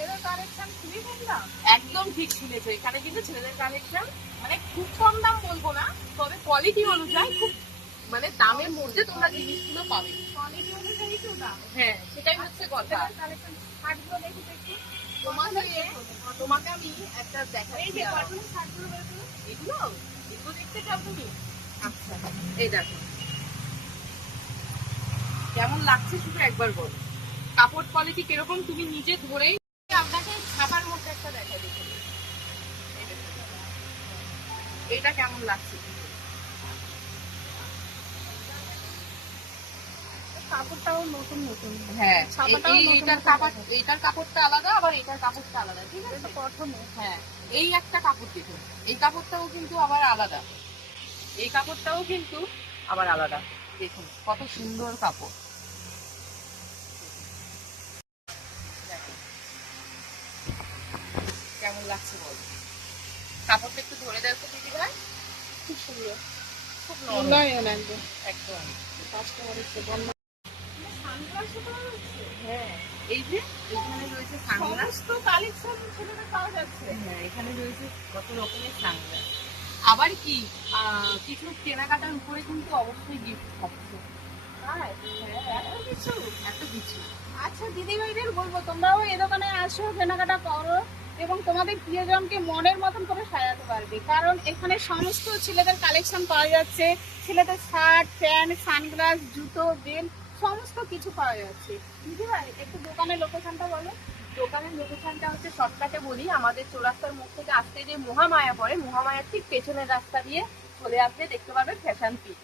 ছেলেদের কালেকশন খুবই কম দাম। একদম ঠিক শুনেছো, এখানে কিন্তু ছেলেদের কালেকশন মানে খুব কম দাম বলবো না, তবে কোয়ালিটি অনুযায়ী খুব মানে দামের মধ্যে তোমরা জিনিসগুলো পাবে। কোয়ালিটি অনুযায়ী তো দাম। হ্যাঁ, সেটাই হচ্ছে কথা। ছেলেদের কালেকশন শার্টগুলো দেখি তো একটু। তোমাকে আমি একটা এই দেখাচ্ছি। যে কটনের শার্টগুলো বের করো। এগুলো এগুলো দেখতে চাও তুমি? আচ্ছা, এই দেখো কেমন লাগছে শুধু একবার বলো। কাপড় কোয়ালিটি কিরকম তুমি নিজে ধরেই। আপনাকে ছাপার মধ্যে একটা দেখা দেখুন, এটা কেমন লাগছে? কাপড়টাও নতুন নতুন। হ্যাঁ, ছাপাটাও নতুন এইটার নতুন কাপড়, দেখা এইটার কাপড়টা আলাদা, আবার এটার কাপড়টা আলাদা, ঠিক আছে? যাচ্ছে। কটনের। হ্যাঁ, এই একটা কাপড় দেখুন, এই কাপড়টাও কিন্তু আবার আলাদা, এই কাপড়টাও কিন্তু আবার আলাদা। দেখুন কত সুন্দর কাপড়। দেখো, কেমন লাগছে বল? কাপড়টা একটু ধরে দেখো দিদি ভাই, খুব সুন্দর। খুব নরম মূল্যায়ন একদম। একদম। কাস্টমারের সেবন। সানগ্লাসও পাওয়া যাচ্ছে। হ্যাঁ, এই যে এখানে রয়েছে সানগ্লাস। সমস্ত কালেকশন ছেলেদের পাওয়া যাচ্ছে। হ্যাঁ, এখানে রয়েছে কত রকমের সানগ্লাস। আবার কি কিছু কেনাকাটার উপরে কিন্তু অবশ্যই গিফট থাকছে। তাই? এত কিছু। এত কিছু। আচ্ছা দিদিভাইদের বলবো তোমরাও এই দোকানে আসো, কেনাকাটা করো এবং তোমাদের প্রিয়জনকে মনের মতন করে সাজাতে পারবে, কারণ এখানে সমস্ত ছেলেদের কালেকশন পাওয়া যাচ্ছে। ছেলেদের শার্ট, প্যান্ট, সানগ্লাস, জুতো, বেল সমস্ত কিছু পাওয়া যাচ্ছে। দিদিভাই একটু দোকানের লোকেশনটা বলো। দোকানের লোকেশনটা হচ্ছে শর্টকাটে বলি, আমাদের চৌরাস্তার মুখ থেকে আসতে যে মহামায়া পড়ে, মহামায়ার ঠিক পেছনের রাস্তা দিয়ে চলে আসলে দেখতে পাবে ফ্যাশন পিক।